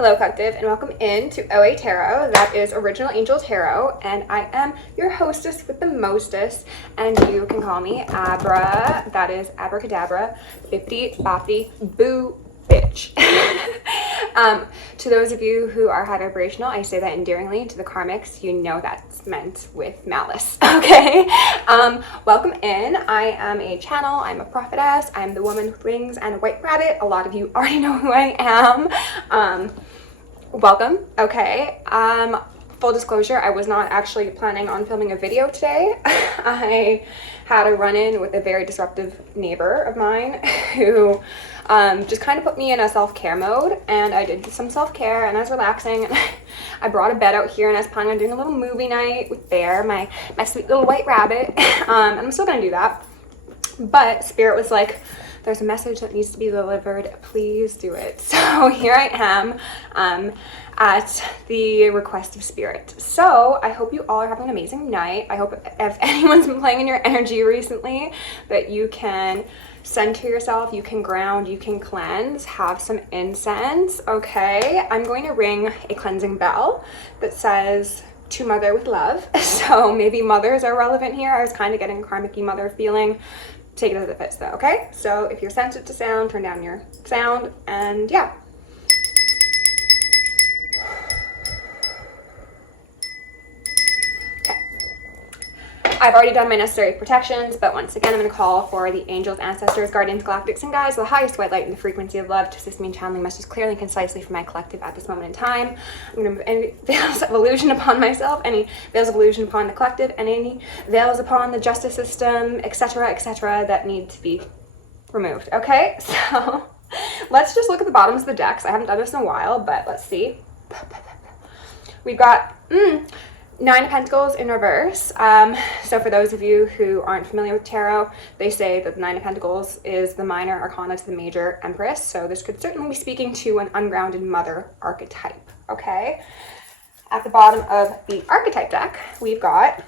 Hello Collective, and welcome in to OAtarot. That is Original Angel Tarot, and I am your hostess with the mostest, and you can call me Abra. That is Abracadabra, bippity boppity boo bitch. To those of you who are high vibrational, I say that endearingly. To the karmics, you know that's meant with malice. Okay. Welcome in. I am a channel. I'm a prophetess. I'm the woman with wings and a white rabbit. A lot of you already know who I am. Welcome. Okay. Full disclosure, I was not actually planning on filming a video today. I had a run-in with a very disruptive neighbor of mine who just kind of put me in a self-care mode, and I did some self-care and I was relaxing, and I brought a bed out here and I was planning on doing a little movie night with Bear, my sweet little white rabbit, and I'm still gonna do that, but Spirit was like, there's a message that needs to be delivered, please do it. So here I am at the request of Spirit. So I hope you all are having an amazing night. I hope if anyone's been playing in your energy recently, that you can center yourself, you can ground, you can cleanse, have some incense. Okay, I'm going to ring a cleansing bell that says, to mother with love. So maybe mothers are relevant here. I was kind of getting a karmic-y mother feeling. Take it as it fits though, okay? So if you're sensitive to sound, turn down your sound, and yeah. I've already done my necessary protections, but once again, I'm going to call for the angels, ancestors, guardians, galactics, and guides, the highest white light and the frequency of love to assist me in channeling messages clearly and concisely for my collective at this moment in time. I'm going to remove any veils of illusion upon myself, any veils of illusion upon the collective, and any veils upon the justice system, etc., that need to be removed. Okay, so let's just look at the bottoms of the decks. I haven't done this in a while, but let's see. We've got Nine of Pentacles in reverse. So for those of you who aren't familiar with tarot, they say that the Nine of Pentacles is the minor arcana to the major Empress. So this could certainly be speaking to an ungrounded mother archetype, okay? At the bottom of the archetype deck, we've got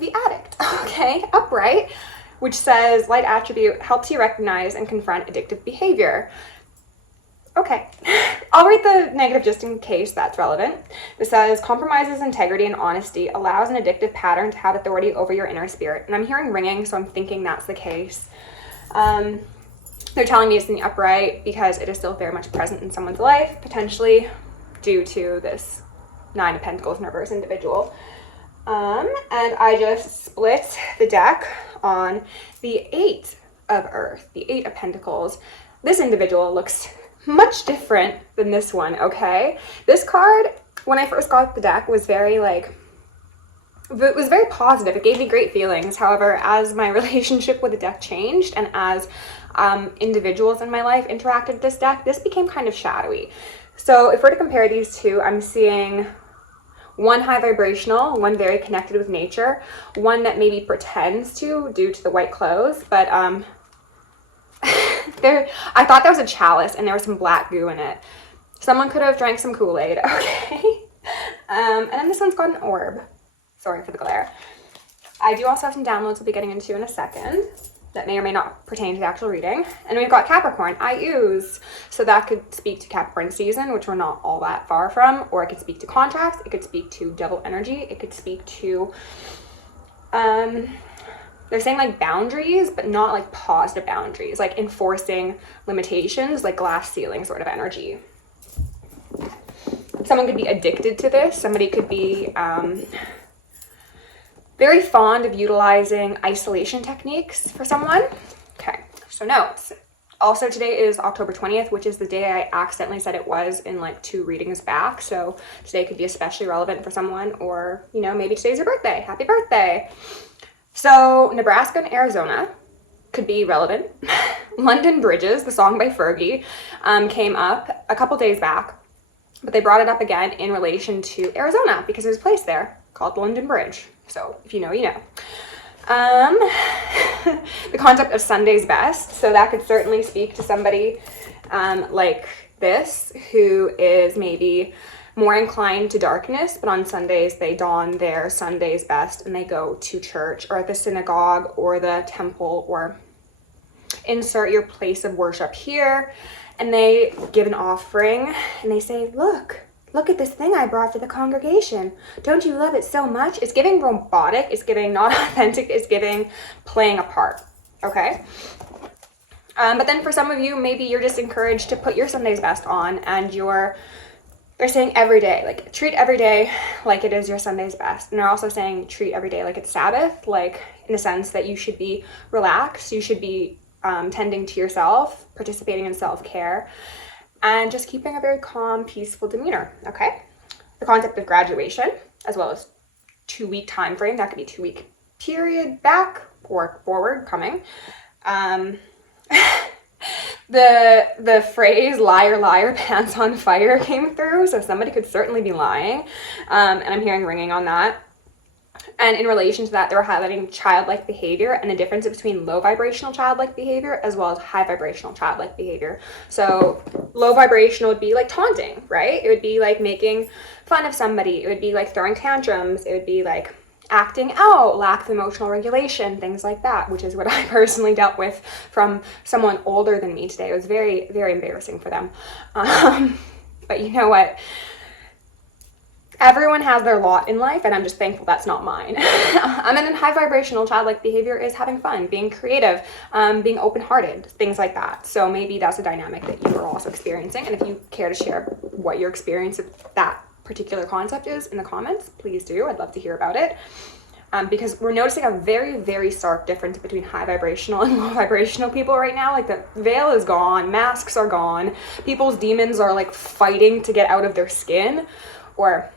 the Addict, okay? Upright, which says light attribute helps you recognize and confront addictive behavior. Okay, I'll read the negative just in case that's relevant. It says, compromises integrity and honesty, allows an addictive pattern to have authority over your inner spirit. And I'm hearing ringing, so I'm thinking that's the case. They're telling me it's in the upright because it is still very much present in someone's life, potentially due to this Nine of Pentacles in reverse individual. And I just split the deck on the Eight of Earth, the Eight of Pentacles. This individual looks much different than this one, okay? This card, when I first got the deck, was very positive. It gave me great feelings. However, as my relationship with the deck changed and as individuals in my life interacted with this deck, this became kind of shadowy. So if we're to compare these two, I'm seeing one high vibrational, one very connected with nature, one that maybe pretends to due to the white clothes, but I thought that was a chalice and there was some black goo in it. Someone could have drank some Kool-Aid, okay? And then this one's got an orb. Sorry for the glare. I do also have some downloads we'll be getting into in a second that may or may not pertain to the actual reading. And we've got Capricorn, I use. So that could speak to Capricorn season, which we're not all that far from, or it could speak to contracts, it could speak to double energy, it could speak to they're saying like boundaries, but not like positive boundaries, like enforcing limitations, like glass ceiling sort of energy. Someone could be addicted to this. Somebody could be very fond of utilizing isolation techniques for someone. Okay, so notes. Also, today is October 20th, which is the day I accidentally said it was in like 2 readings back. So today could be especially relevant for someone, or, you know, maybe today's your birthday. Happy birthday. So Nebraska and Arizona could be relevant. London Bridges, the song by Fergie, came up a couple days back, but they brought it up again in relation to Arizona because there's a place there called the London Bridge. So if you know, you know. The concept of Sunday's best. So that could certainly speak to somebody like this who is maybe more inclined to darkness, but on Sundays they don their Sunday's best and they go to church or at the synagogue or the temple, or insert your place of worship here, and they give an offering and they say, look at this thing I brought for the congregation. Don't you love it so much? It's giving robotic, it's giving not authentic, it's giving playing a part, okay? But then for some of you, maybe you're just encouraged to put your Sunday's best on, and they're saying every day, like treat every day like it is your Sunday's best. And they're also saying treat every day like it's Sabbath, like in the sense that you should be relaxed, you should be tending to yourself, participating in self-care, and just keeping a very calm, peaceful demeanor, okay? The concept of graduation, as well as 2-week time frame, that could be 2-week period back or forward coming. The phrase liar, liar, pants on fire came through, so somebody could certainly be lying, and I'm hearing ringing on that. And in relation to that, they were highlighting childlike behavior and the difference between low vibrational childlike behavior as well as high vibrational childlike behavior. So low vibrational would be like taunting, right? It would be like making fun of somebody. It would be like throwing tantrums. It would be like acting out, lack of emotional regulation, things like that, which is what I personally dealt with from someone older than me today. It was very, very embarrassing for them. But you know what? Everyone has their lot in life, and I'm just thankful that's not mine. And then high vibrational childlike behavior is having fun, being creative, being open-hearted, things like that. So maybe that's a dynamic that you are also experiencing. And if you care to share what your experience of that particular concept is in the comments, please do. I'd love to hear about it. Because we're noticing a very, very stark difference between high vibrational and low vibrational people right now. Like the veil is gone, masks are gone, people's demons are like fighting to get out of their skin, or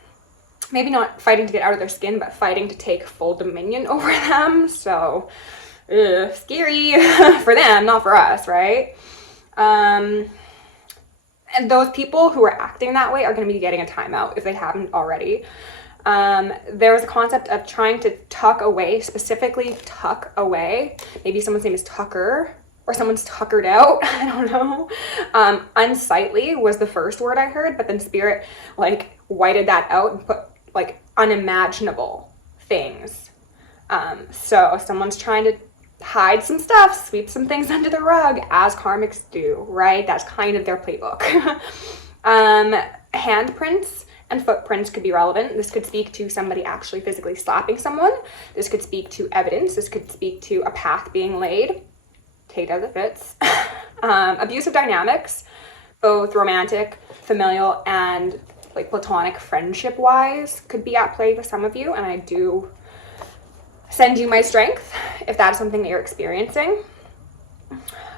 maybe not fighting to get out of their skin, but fighting to take full dominion over them. So, scary for them, not for us, right? And those people who are acting that way are going to be getting a timeout if they haven't already. There was a concept of trying to tuck away, specifically tuck away. Maybe someone's name is Tucker, or someone's tuckered out. I don't know. Unsightly was the first word I heard, but then Spirit like whited that out and put like unimaginable things. So someone's trying to hide some stuff, sweep some things under the rug, as karmics do, right? That's kind of their playbook. Handprints and footprints could be relevant. This could speak to somebody actually physically slapping someone. This could speak to evidence. This could speak to a path being laid. Take it as it fits. Abusive dynamics, both romantic, familial, and like platonic friendship wise, could be at play for some of you, and I do send you my strength if that is something that you're experiencing.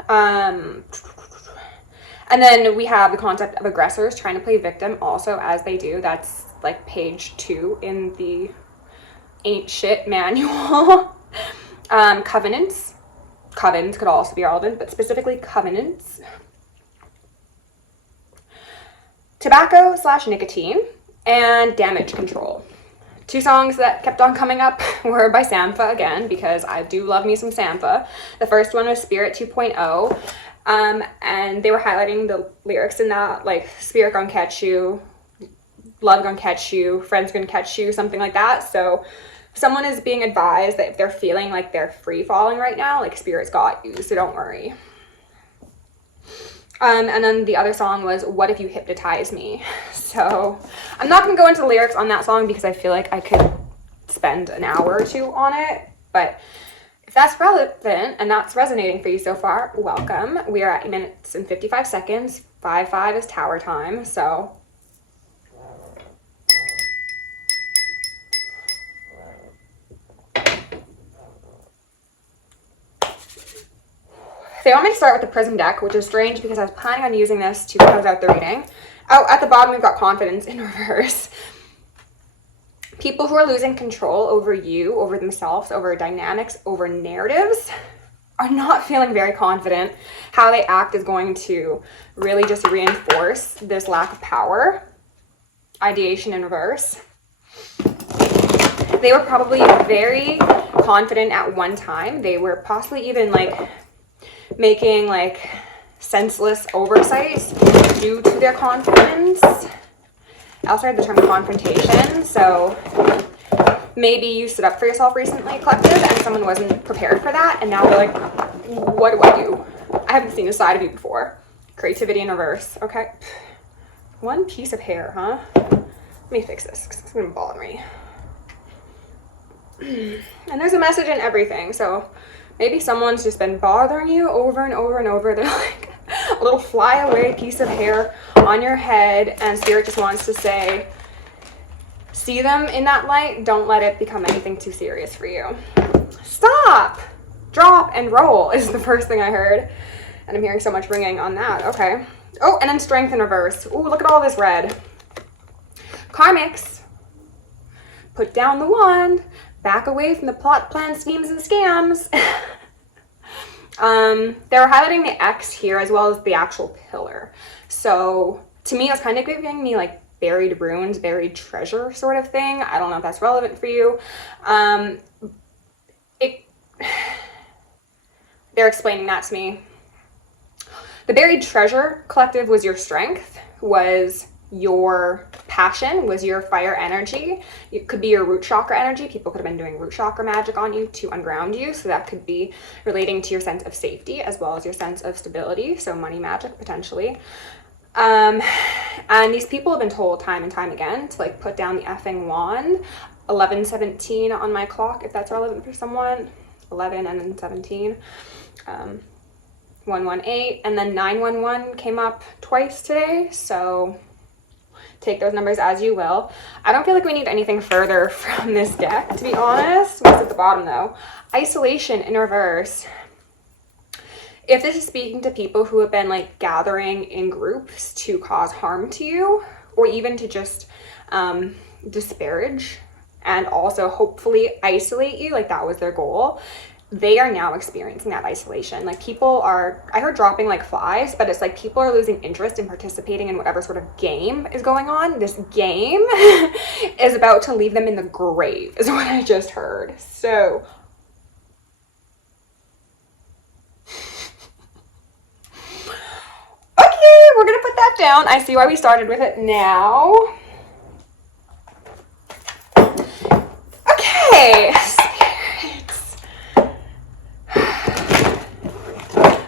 And then we have the concept of aggressors trying to play victim also, as they do. That's like page 2 in the ain't shit manual. Covenants could also be relevant, but specifically covenants. Tobacco/nicotine, and damage control. 2 songs that kept on coming up were by Sampha again, because I do love me some Sampha. The first one was Spirit 2.0, and they were highlighting the lyrics in that, like, Spirit gon' catch you, love gon' catch you, friends gon' catch you, something like that. So someone is being advised that if they're feeling like they're free falling right now, like, Spirit's got you, so don't worry. And then the other song was What If You Hypnotize Me? So I'm not going to go into the lyrics on that song because I feel like I could spend an hour or 2 on it. But if that's relevant and that's resonating for you so far, welcome. We are at 8 minutes and 55 seconds. 5-5 is tower time. So they want me to start with the Prism deck, which is strange because I was planning on using this to close out the reading. Oh, at the bottom we've got Confidence in reverse. People who are losing control over you, over themselves, over dynamics, over narratives, are not feeling very confident. How they act is going to really just reinforce this lack of power. Ideation in reverse. They were probably very confident at one time. They were possibly even like making like senseless oversights due to their confidence. I also heard the term confrontation. So maybe you stood up for yourself recently, collective, and someone wasn't prepared for that, and now they're like, what do? I haven't seen a side of you before. Creativity in reverse. Okay. One piece of hair, huh? Let me fix this because it's going to bother me. And there's a message in everything. So maybe someone's just been bothering you over and over and over. They're like a little flyaway piece of hair on your head, and Spirit just wants to say, see them in that light. Don't let it become anything too serious for you. Stop! Drop and roll is the first thing I heard. And I'm hearing so much ringing on that. Okay. Oh, and then strength in reverse. Ooh, look at all this red. Karmics. Put down the wand. Back away from the plot, plan, schemes, and scams. They're highlighting the X here as well as the actual pillar. So to me, it's kind of giving me like buried runes, buried treasure sort of thing. I don't know if that's relevant for you. They're explaining that to me. The buried treasure collective was your strength, was your passion, was your fire energy. It could be your root chakra energy. People could have been doing root chakra magic on you to unground you. So that could be relating to your sense of safety as well as your sense of stability. So money magic potentially. And these people have been told time and time again to like put down the effing wand. 11:17 on my clock, if that's relevant for someone. 11 and then 17. 118 and then 911 came up twice today, so take those numbers as you will. I don't feel like we need anything further from this deck, to be honest. What's at the bottom though? Isolation in reverse. If this is speaking to people who have been like gathering in groups to cause harm to you, or even to just disparage and also hopefully isolate you, like that was their goal, they are now experiencing that isolation. Like people are, I heard dropping like flies, but it's like people are losing interest in participating in whatever sort of game is going on. This game is about to leave them in the grave, is what I just heard. So okay, we're gonna put that down. I see why we started with it now. Okay.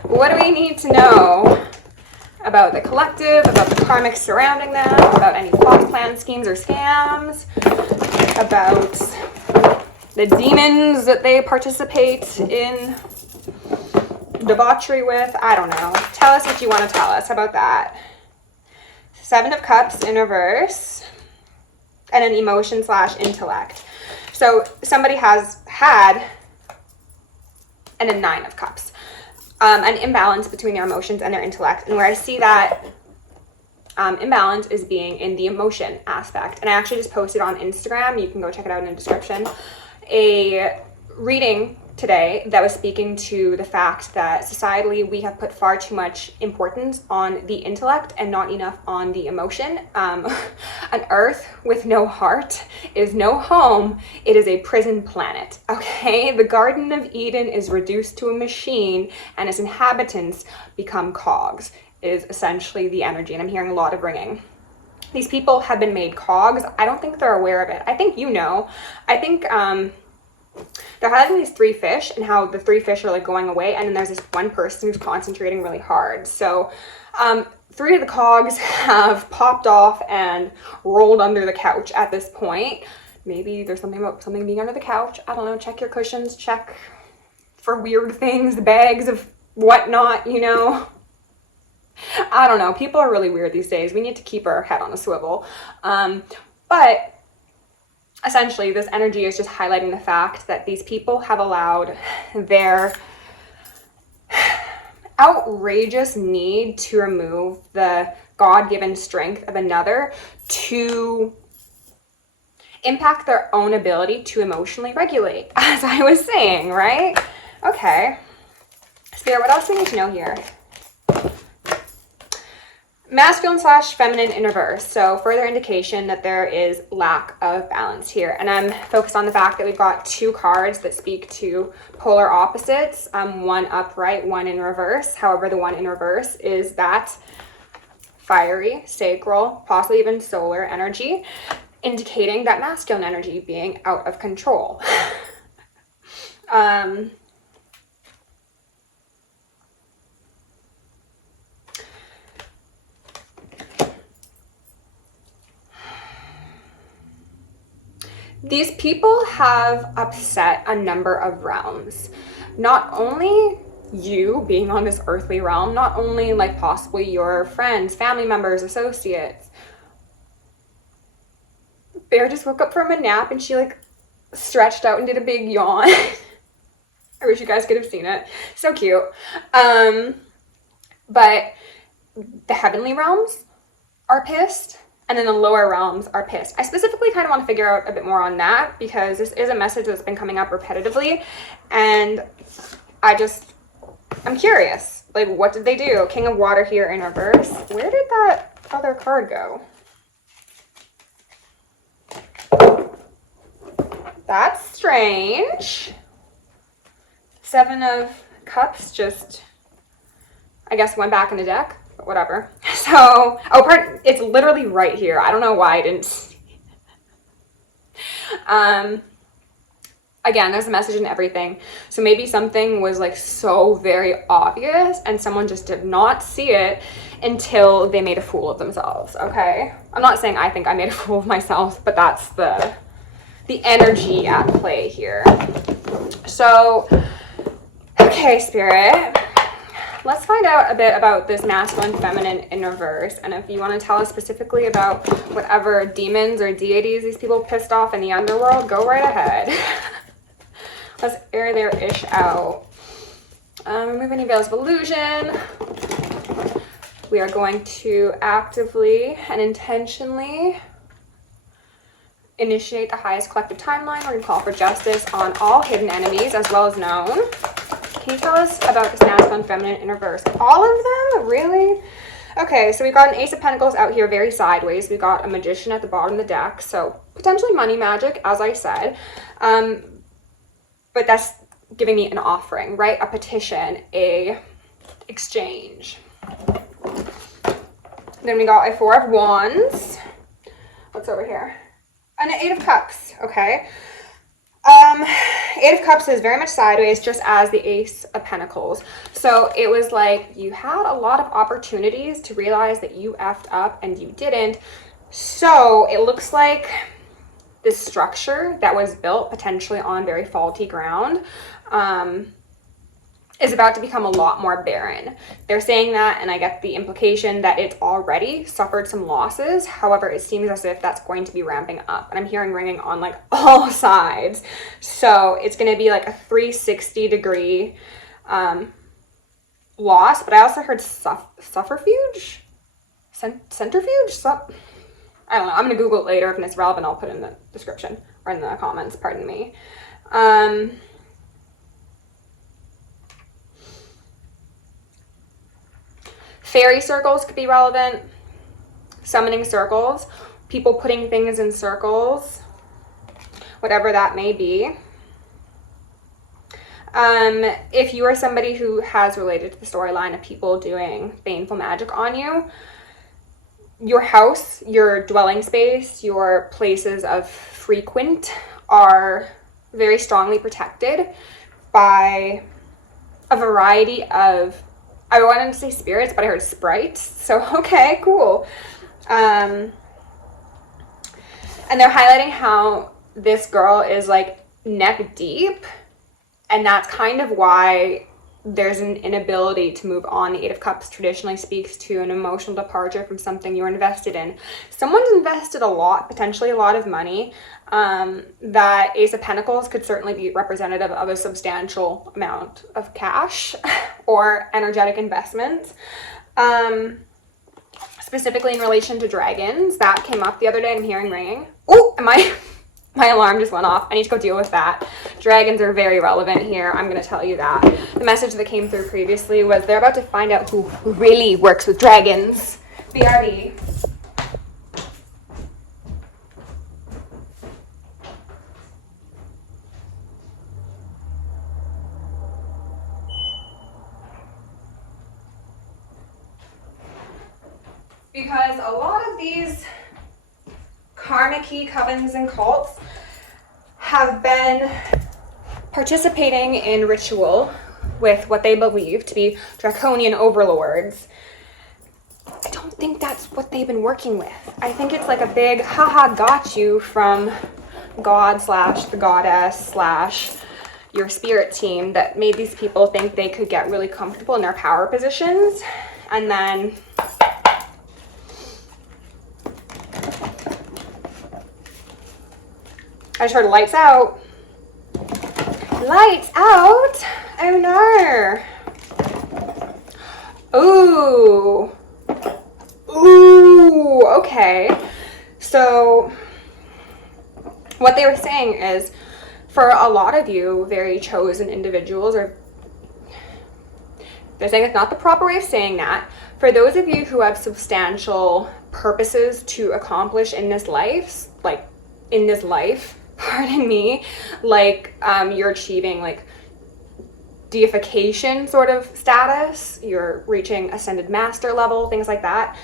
What do we need to know about the collective, about the karmics surrounding them, about any plot, plans, schemes, or scams, about the demons that they participate in debauchery with? I don't know. Tell us what you want to tell us. How about that? 7 of Cups in reverse, and an emotion/intellect. So somebody has had, and a 9 of Cups. An imbalance between their emotions and their intellect. And where I see that imbalance is being in the emotion aspect. And I actually just posted on Instagram, you can go check it out in the description, a reading today that was speaking to the fact that societally we have put far too much importance on the intellect and not enough on the emotion. An earth with no heart is no home. It is a prison planet, okay? The Garden of Eden is reduced to a machine and its inhabitants become cogs, is essentially the energy. And I'm hearing a lot of ringing. These people have been made cogs. I don't think they're aware of it. I think you know. I think they're highlighting these 3 fish and how the 3 fish are like going away, and then there's this one person who's concentrating really hard. So 3 of the cogs have popped off and rolled under the couch at this point. Maybe there's something about something being under the couch. I don't know. Check your cushions, check for weird things, the bags of whatnot, you know. I don't know. People are really weird these days. We need to keep our head on a swivel. But essentially, this energy is just highlighting the fact that these people have allowed their outrageous need to remove the God-given strength of another to impact their own ability to emotionally regulate, as I was saying, right? Okay. Spirit, what else do we need to know here? Masculine/feminine in reverse. So further indication that there is lack of balance here. And I'm focused on the fact that we've got 2 cards that speak to polar opposites. One upright, one in reverse. However, the one in reverse is that fiery, sacral, possibly even solar energy, indicating that masculine energy being out of control. These people have upset a number of realms. Not only you being on this earthly realm, not only like possibly your friends, family members, associates. Bear just woke up from a nap and she like stretched out and did a big yawn. I wish you guys could have seen it. So cute. But the heavenly realms are pissed, and then the lower realms are pissed. I specifically kind of want to figure out a bit more on that because this is a message that's been coming up repetitively, and I'm curious. Like, what did they do? King of Water here in reverse. Where did that other card go? That's strange. Seven of Cups just, I guess, went back in the deck, but whatever. So, it's literally right here. I don't know why I didn't see. Again, there's a message in everything. So maybe something was like so very obvious and someone just did not see it until they made a fool of themselves, okay? I'm not saying I think I made a fool of myself, but that's the energy at play here. So, okay, Spirit, let's find out a bit about this masculine, feminine in reverse. And if you want to tell us specifically about whatever demons or deities these people pissed off in the underworld, go right ahead. Let's air their ish out. Remove any veils of illusion. We are going to actively and intentionally initiate the highest collective timeline. We're going to call for justice on all hidden enemies as well as known. Can you tell us about this masculine, feminine in reverse? All of them? Really? Okay, so we got an Ace of Pentacles out here very sideways. We got a Magician at the bottom of the deck. So potentially money magic, as I said. But that's giving me an offering, right? A petition, a exchange. Then we got a Four of Wands. What's over here? And an Eight of Cups, okay? Eight of Cups is very much sideways, just as the Ace of Pentacles. So it was like you had a lot of opportunities to realize that you effed up and you didn't. So it looks like this structure that was built potentially on very faulty ground is about to become a lot more barren. They're saying that, and I get the implication that it's already suffered some losses. However, it seems as if that's going to be ramping up, and I'm hearing ringing on like all sides. So it's going to be like a 360-degree loss. But I also heard sufferfuge, centrifuge. I don't know. I'm going to Google it later. If it's relevant, I'll put it in the description or in the comments. Pardon me. Fairy circles could be relevant. Summoning circles. People putting things in circles. Whatever that may be. If you are somebody who has related to the storyline of people doing baneful magic on you, your house, your dwelling space, your places of frequent are very strongly protected by a variety of, I wanted to say spirits, but I heard sprites. So, okay, cool. And they're highlighting how this girl is like neck deep. And that's kind of why there's an inability to move on. The Eight of Cups traditionally speaks to an emotional departure from something you're invested in. Someone's invested a lot, potentially a lot of money. That Ace of Pentacles could certainly be representative of a substantial amount of cash or energetic investments. Specifically in relation to dragons, that came up the other day. I'm hearing ringing. Oh, my alarm just went off. I need to go deal with that. Dragons are very relevant here. I'm going to tell you that. The message that came through previously was they're about to find out who really works with dragons. BRB. Because a lot of these karmic covens and cults have been participating in ritual with what they believe to be draconian overlords. I don't think that's what they've been working with. I think it's like a big haha got you from god slash the goddess slash your spirit team that made these people think they could get really comfortable in their power positions. And then I just heard lights out. Lights out? Oh no. Ooh. Ooh, okay. So what they were saying is, for a lot of you very chosen individuals, or they're saying it's not the proper way of saying that, for those of you who have substantial purposes to accomplish in this life, pardon me, like you're achieving like deification sort of status, you're reaching ascended master level, things like that.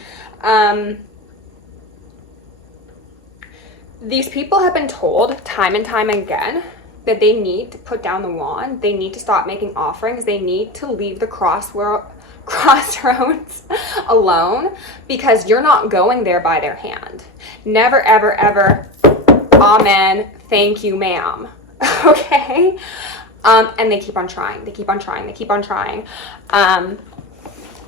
These people have been told time and time again that they need to put down the wand, they need to stop making offerings, they need to leave the crossroads alone, because you're not going there by their hand. Never, ever, ever, amen, thank you, ma'am. Okay? And they keep on trying, they keep on trying, they keep on trying.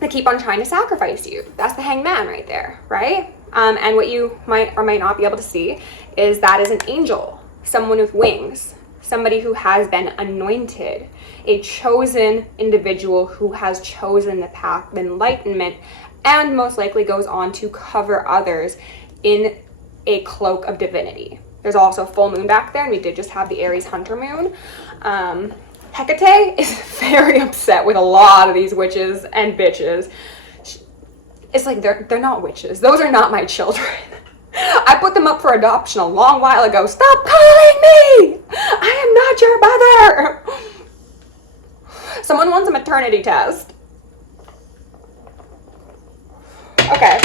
They keep on trying to sacrifice you. That's the hangman right there, right? And what you might or might not be able to see is that is an angel, someone with wings, somebody who has been anointed, a chosen individual who has chosen the path of enlightenment, and most likely goes on to cover others in a cloak of divinity. There's also a full moon back there, and we did just have the Aries hunter moon. Hecate is very upset with a lot of these witches and bitches. It's like they're not witches. Those are not my children. I put them up for adoption a long while ago. Stop calling me! I am not your mother! Someone wants a maternity test. Okay.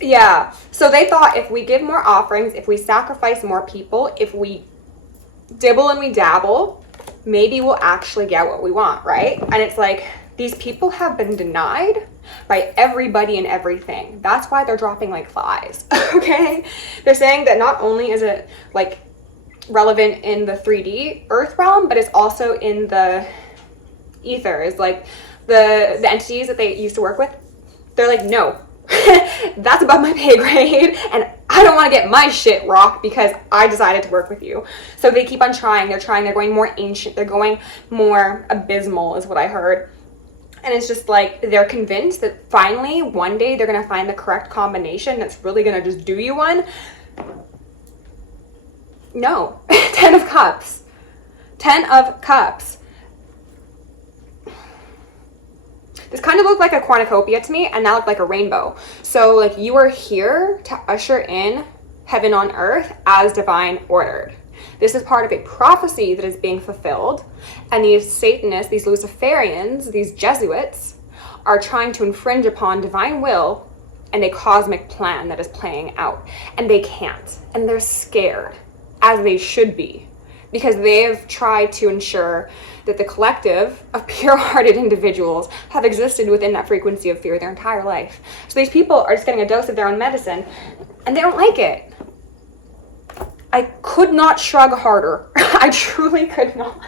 Yeah. So they thought if we give more offerings, if we sacrifice more people, if we dibble and we dabble, maybe we'll actually get what we want, right? And it's like, these people have been denied by everybody and everything. That's why they're dropping like flies, okay? They're saying that not only is it like relevant in the 3D earth realm, but it's also in the ethers, like the entities that they used to work with. They're like, no, that's above my pay grade, and I don't want to get my shit rocked because I decided to work with you. So they keep on trying, they're going more ancient, they're going more abysmal is what I heard. And it's just like, they're convinced that finally, one day, they're going to find the correct combination that's really going to just do you one. No. 10 of Cups. 10 of Cups. This kind of looked like a cornucopia to me, and that looked like a rainbow. So, like, you are here to usher in heaven on earth as divine ordered. This is part of a prophecy that is being fulfilled, and these Satanists, these Luciferians, these Jesuits are trying to infringe upon divine will and a cosmic plan that is playing out, and they can't, and they're scared, as they should be, because they have tried to ensure that the collective of pure-hearted individuals have existed within that frequency of fear their entire life. So these people are just getting a dose of their own medicine, and they don't like it. I could not shrug harder. I truly could not.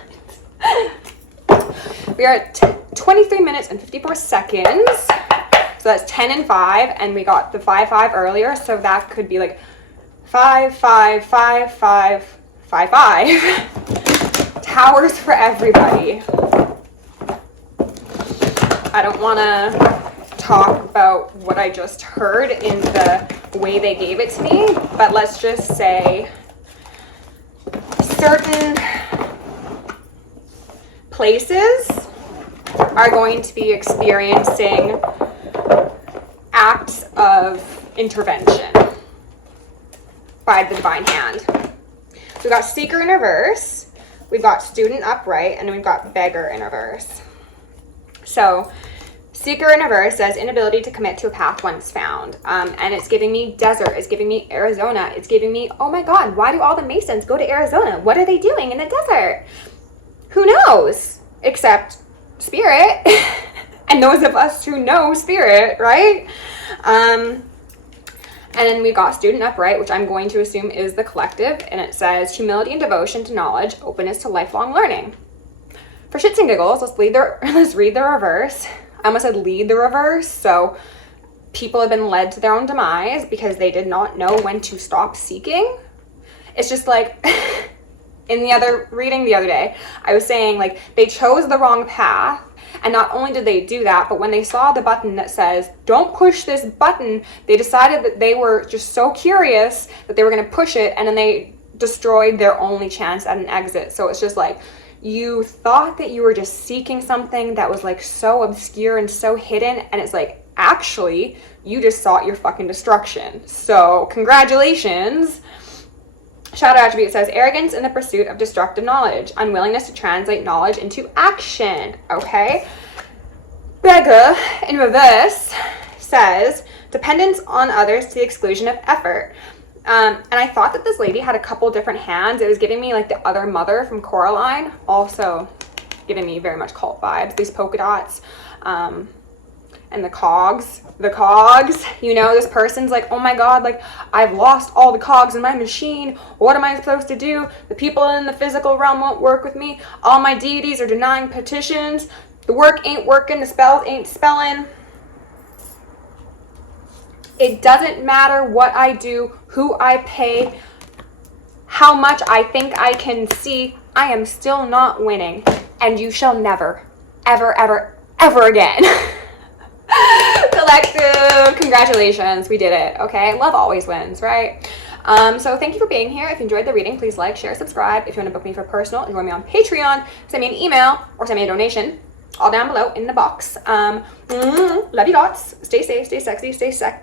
We are at 23 minutes and 54 seconds. So that's 10 and 5, and we got the 5-5 earlier, so that could be like 5, 5, 5, 5, 5, 5. Towers for everybody. I don't want to talk about what I just heard in the way they gave it to me, but let's just say certain places are going to be experiencing acts of intervention by the divine hand. So we've got Seeker in reverse, we've got Student upright, and then we've got Beggar in reverse. So Seeker in reverse says inability to commit to a path once found. And it's giving me desert, it's giving me Arizona, it's giving me, oh my God, why do all the Masons go to Arizona? What are they doing in the desert? Who knows? Except spirit. And those of us who know spirit, right? And then we got student upright, which I'm going to assume is the collective. And it says humility and devotion to knowledge, openness to lifelong learning. For shits and giggles, let's read the reverse. I almost said lead the reverse. So people have been led to their own demise because they did not know when to stop seeking. It's just like in the other reading the other day, I was saying like they chose the wrong path. And not only did they do that, but when they saw the button that says, don't push this button, they decided that they were just so curious that they were going to push it, and then they destroyed their only chance at an exit. So it's just like, you thought that you were just seeking something that was like so obscure and so hidden, and it's like, actually, you just sought your fucking destruction. So congratulations. Shadow attribute says arrogance in the pursuit of destructive knowledge, unwillingness to translate knowledge into action. Okay. Beggar in reverse says dependence on others to the exclusion of effort. And I thought that this lady had a couple different hands. It was giving me like the other mother from Coraline, also giving me very much cult vibes. These polka dots. And the cogs, you know, this person's like, oh my God, like I've lost all the cogs in my machine. What am I supposed to do? The people in the physical realm won't work with me. All my deities are denying petitions. The work ain't working. The spells ain't spelling. It doesn't matter what I do, who I pay, how much I think I can see. I am still not winning. And you shall never, ever, ever, ever again. Collective, congratulations, we did it. Okay, love always wins, right? So thank you for being here. If you enjoyed the reading, please like, share, subscribe. If you want to book me for personal and join me on Patreon, send me an email or send me a donation, all down below in the box. Love you lots. Stay safe, stay sexy, stay safe,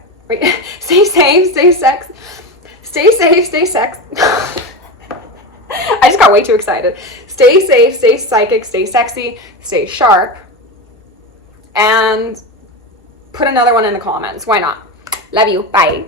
stay sex, stay safe, stay sex. I just got way too excited. Stay safe, stay psychic, stay sexy, stay sharp, and put another one in the comments. Why not? Love you. Bye.